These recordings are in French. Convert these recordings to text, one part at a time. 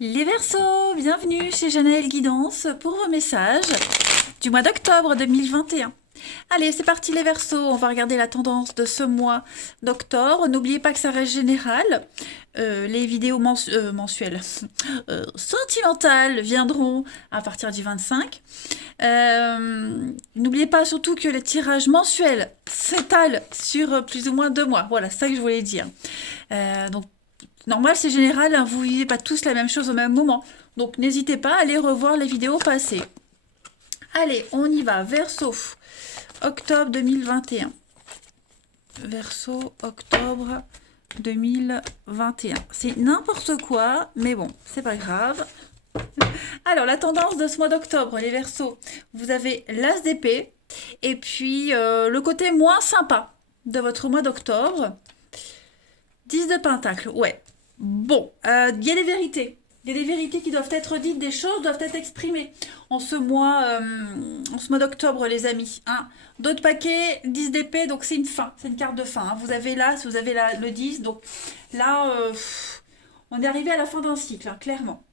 Les Verseaux, bienvenue chez Janelle Guidance pour vos messages du mois d'octobre 2021. Allez, c'est parti les Verseaux, on va regarder la tendance de ce mois d'octobre. N'oubliez pas que ça reste général. Les vidéos mensuelles sentimentales viendront à partir du 25. N'oubliez pas surtout que les tirages mensuels s'étalent sur plus ou moins 2 mois. Voilà, c'est ça que je voulais dire. Donc normal, c'est général, hein, vous vivez pas tous la même chose au même moment. Donc n'hésitez pas à aller revoir les vidéos passées. Allez, on y va. Verseau, octobre 2021. Verseau, octobre 2021. C'est n'importe quoi, mais bon, c'est pas grave. Alors, la tendance de ce mois d'octobre, les Verseaux, vous avez l'as d'épée et puis le côté moins sympa de votre mois d'octobre. 10 de pentacle, ouais. Bon, il y a des vérités. Il y a des vérités qui doivent être dites, des choses doivent être exprimées en ce mois d'octobre, les amis. Hein. D'autres paquets, 10 d'épée, donc c'est une fin, c'est une carte de fin. Hein. Vous avez là, si vous avez le 10, donc là, on est arrivé à la fin d'un cycle, hein, clairement.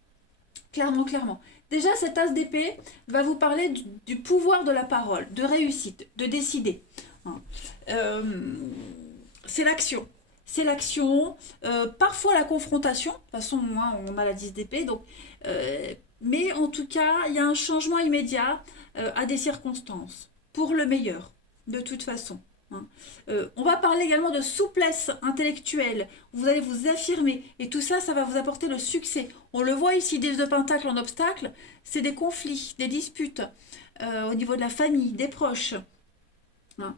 Clairement. Déjà, cet as d'épée va vous parler du pouvoir de la parole, de réussite, de décider. Hein. C'est l'action. C'est l'action, parfois la confrontation. De toute façon, moi, on a la 10 d'épée, donc. Mais en tout cas, il y a un changement immédiat à des circonstances, pour le meilleur, de toute façon. Hein. On va parler également de souplesse intellectuelle. Vous allez vous affirmer. Et tout ça, ça va vous apporter le succès. On le voit ici, 10 de pentacle en obstacle. C'est des conflits, des disputes au niveau de la famille, des proches. Hein.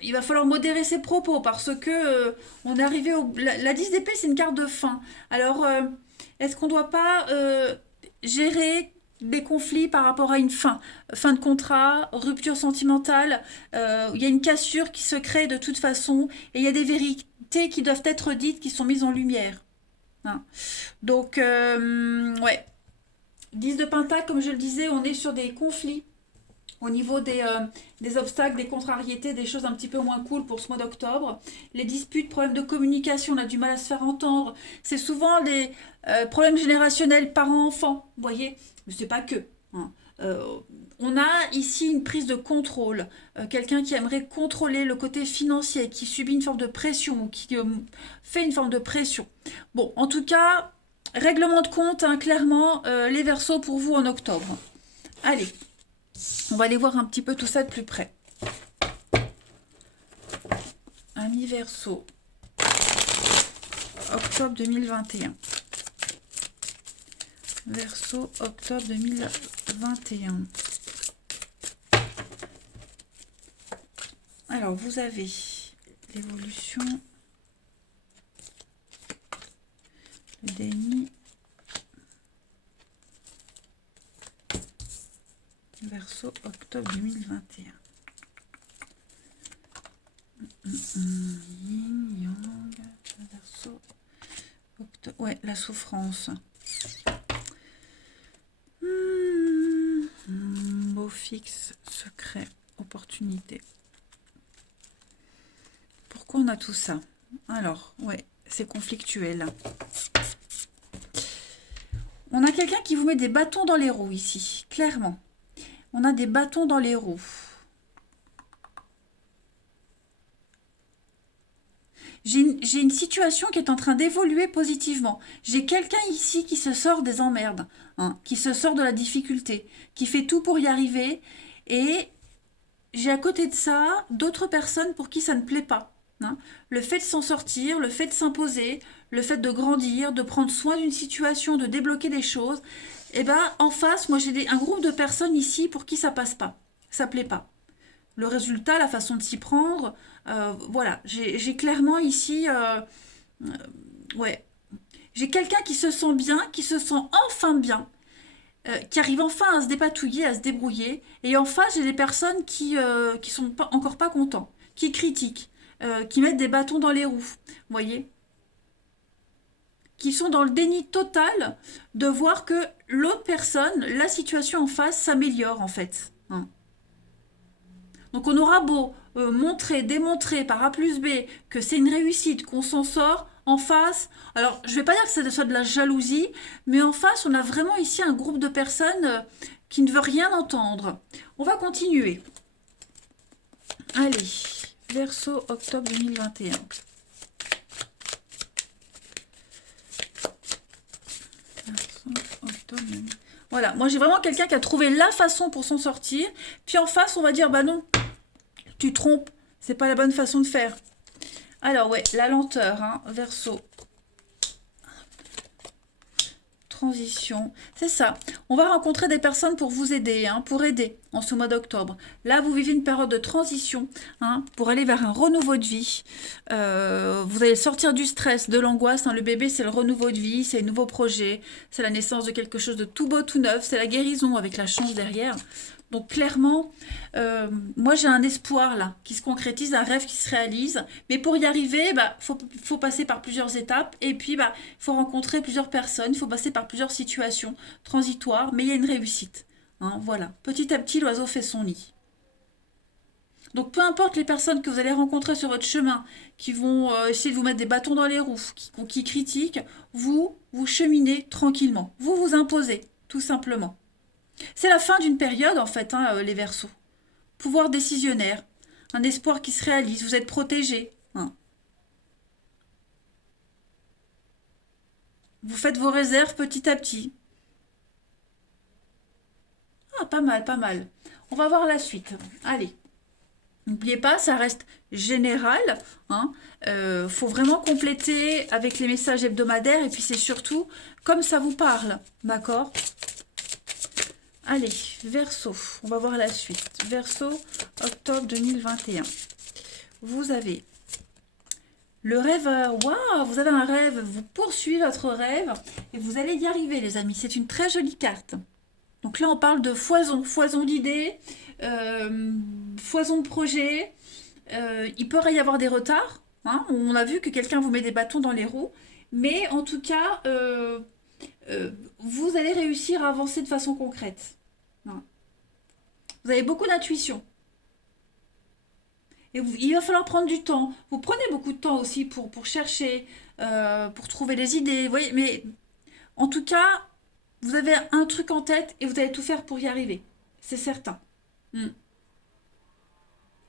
Il va falloir modérer ses propos parce que on est arrivé au... La 10 d'épée, c'est une carte de fin. Alors, est-ce qu'on ne doit pas gérer des conflits par rapport à une fin? Fin de contrat, rupture sentimentale, il y a une cassure qui se crée de toute façon et il y a des vérités qui doivent être dites, qui sont mises en lumière. Hein. Donc, ouais. 10 de pentacle, comme je le disais, on est sur des conflits au niveau des obstacles, des contrariétés, des choses un petit peu moins cool pour ce mois d'octobre. Les disputes, problèmes de communication, on a du mal à se faire entendre. C'est souvent les problèmes générationnels parents-enfants, vous voyez. Mais c'est pas que. Hein. On a ici une prise de contrôle. Quelqu'un qui aimerait contrôler le côté financier, qui subit une forme de pression, qui fait une forme de pression. Bon, en tout cas, règlement de compte, hein, clairement, les Verseaux pour vous en octobre. Allez. On va aller voir un petit peu tout ça de plus près. Amis Verseau, octobre 2021. Verseau, octobre 2021. Alors, vous avez l'évolution, le déni, Verseau, octobre 2021. Yin, yang, Verseau, octobre. Ouais, la souffrance. Beau fixe, secret, opportunité. Pourquoi on a tout ça? Alors, ouais, c'est conflictuel. On a quelqu'un qui vous met des bâtons dans les roues ici, clairement. On a des bâtons dans les roues. J'ai une situation qui est en train d'évoluer positivement. J'ai quelqu'un ici qui se sort des emmerdes, hein, qui se sort de la difficulté, qui fait tout pour y arriver. Et j'ai à côté de ça d'autres personnes pour qui ça ne plaît pas. Hein. Le fait de s'en sortir, le fait de s'imposer, le fait de grandir, de prendre soin d'une situation, de débloquer des choses. Et ben en face, moi j'ai un groupe de personnes ici pour qui ça passe pas, ça plaît pas. Le résultat, la façon de s'y prendre, voilà, j'ai clairement ici, ouais, j'ai quelqu'un qui se sent bien, qui se sent enfin bien, qui arrive enfin à se dépatouiller, à se débrouiller, et en face j'ai des personnes qui sont pas, encore pas contents, qui critiquent, qui mettent des bâtons dans les roues, vous voyez, qui sont dans le déni total de voir que l'autre personne, la situation en face s'améliore en fait. Hein. Donc on aura beau montrer, démontrer par A plus B que c'est une réussite, qu'on s'en sort, En face, alors je vais pas dire que ça soit de la jalousie, mais en face, on a vraiment ici un groupe de personnes qui ne veut rien entendre. On va continuer. Allez, Verseau, octobre 2021. Octobre 2021. Voilà, moi j'ai vraiment quelqu'un qui a trouvé la façon pour s'en sortir. Puis en face, on va dire, bah non, tu te trompes, c'est pas la bonne façon de faire. Alors ouais, la lenteur, hein, Verseau. Transition, c'est ça. On va rencontrer des personnes pour vous aider, hein, pour aider en ce mois d'octobre. Là, vous vivez une période de transition, hein, pour aller vers un renouveau de vie. Vous allez sortir du stress, de l'angoisse, hein. Le bébé, c'est le renouveau de vie, c'est un nouveau projet, c'est la naissance de quelque chose de tout beau, tout neuf, c'est la guérison avec la chance derrière. Donc clairement, moi j'ai un espoir là, qui se concrétise, un rêve qui se réalise. Mais pour y arriver, bah, faut passer par plusieurs étapes. Et puis, bah, faut rencontrer plusieurs personnes, il faut passer par plusieurs situations transitoires. Mais il y a une réussite, hein, voilà. Petit à petit, l'oiseau fait son nid. Donc peu importe les personnes que vous allez rencontrer sur votre chemin, qui vont essayer de vous mettre des bâtons dans les roues, qui critiquent, vous cheminez tranquillement. Vous vous imposez, tout simplement. C'est la fin d'une période, en fait, hein, les Verseaux. Pouvoir décisionnaire, un espoir qui se réalise, vous êtes protégé, hein. Vous faites vos réserves petit à petit. Ah, pas mal, pas mal. On va voir la suite. Allez, n'oubliez pas, ça reste général, hein. Faut vraiment compléter avec les messages hebdomadaires et puis c'est surtout comme ça vous parle, d'accord? Allez, Verseau, on va voir la suite. Verseau, octobre 2021. Vous avez le rêveur. Waouh, vous avez un rêve, vous poursuivez votre rêve et vous allez y arriver, les amis. C'est une très jolie carte. Donc là, on parle de foison, foison d'idées, foison de projets. Il pourrait y avoir des retards, hein. On a vu que quelqu'un vous met des bâtons dans les roues. Mais en tout cas, vous allez réussir à avancer de façon concrète. Hein. Vous avez beaucoup d'intuition. Et il va falloir prendre du temps. Vous prenez beaucoup de temps aussi pour chercher, pour trouver des idées. Vous voyez, mais en tout cas, vous avez un truc en tête et vous allez tout faire pour y arriver. C'est certain. Hmm.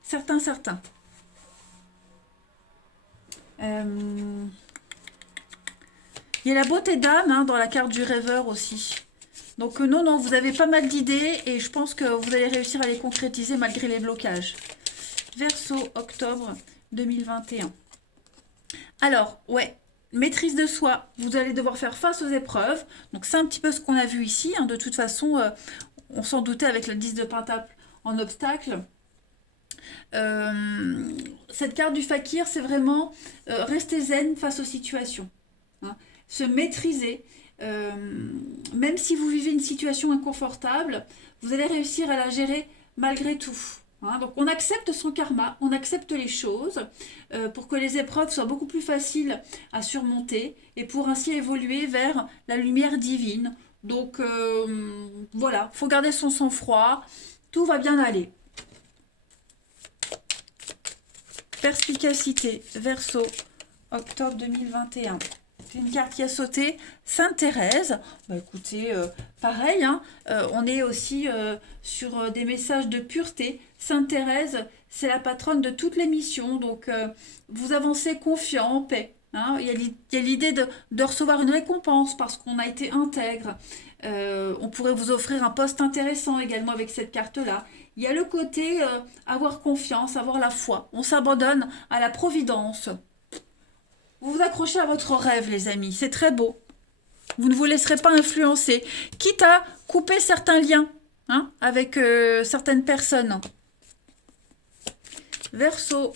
Certain, certain. Euh, Il y a la beauté d'âme, hein, dans la carte du rêveur aussi. Donc non, non, vous avez pas mal d'idées et je pense que vous allez réussir à les concrétiser malgré les blocages. Verseau, octobre 2021. Alors, ouais, maîtrise de soi. Vous allez devoir faire face aux épreuves. Donc c'est un petit peu ce qu'on a vu ici, hein. De toute façon, on s'en doutait avec le 10 de Pentacle en obstacle. Euh, cette carte du fakir, c'est vraiment rester zen face aux situations, hein. Se maîtriser. euh, Même si vous vivez une situation inconfortable, vous allez réussir à la gérer malgré tout, hein. Donc on accepte son karma, on accepte les choses pour que les épreuves soient beaucoup plus faciles à surmonter et pour ainsi évoluer vers la lumière divine. Donc voilà, faut garder son sang-froid, tout va bien aller. Perspicacité, Verseau, octobre 2021. C'est une carte qui a sauté, Sainte Thérèse. Bah écoutez, pareil, hein, on est aussi sur des messages de pureté. Sainte Thérèse, c'est la patronne de toutes les missions, donc vous avancez confiant, en paix, hein. Il y a l'idée de recevoir une récompense parce qu'on a été intègre. On pourrait vous offrir un poste intéressant également avec cette carte-là. Il y a le côté avoir confiance, avoir la foi. On s'abandonne à la providence. Vous vous accrochez à votre rêve, les amis. C'est très beau. Vous ne vous laisserez pas influencer. Quitte à couper certains liens, hein, avec certaines personnes. Verseau,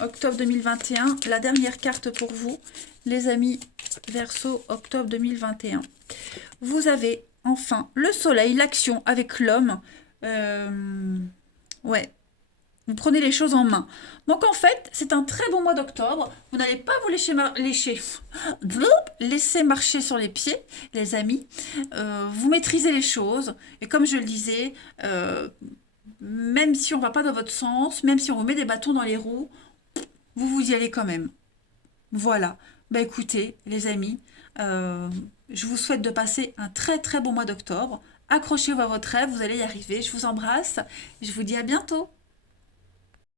octobre 2021. La dernière carte pour vous, les amis. Verseau, octobre 2021. Vous avez enfin le soleil, l'action avec l'homme. Ouais. Vous prenez les choses en main. Donc en fait, c'est un très bon mois d'octobre. Vous n'allez pas vous laisser marcher sur les pieds, les amis. Vous maîtrisez les choses. Et comme je le disais, même si on ne va pas dans votre sens, même si on vous met des bâtons dans les roues, vous y allez quand même. Voilà. Bah écoutez, les amis, je vous souhaite de passer un très très bon mois d'octobre. Accrochez-vous à votre rêve, vous allez y arriver. Je vous embrasse. Je vous dis à bientôt.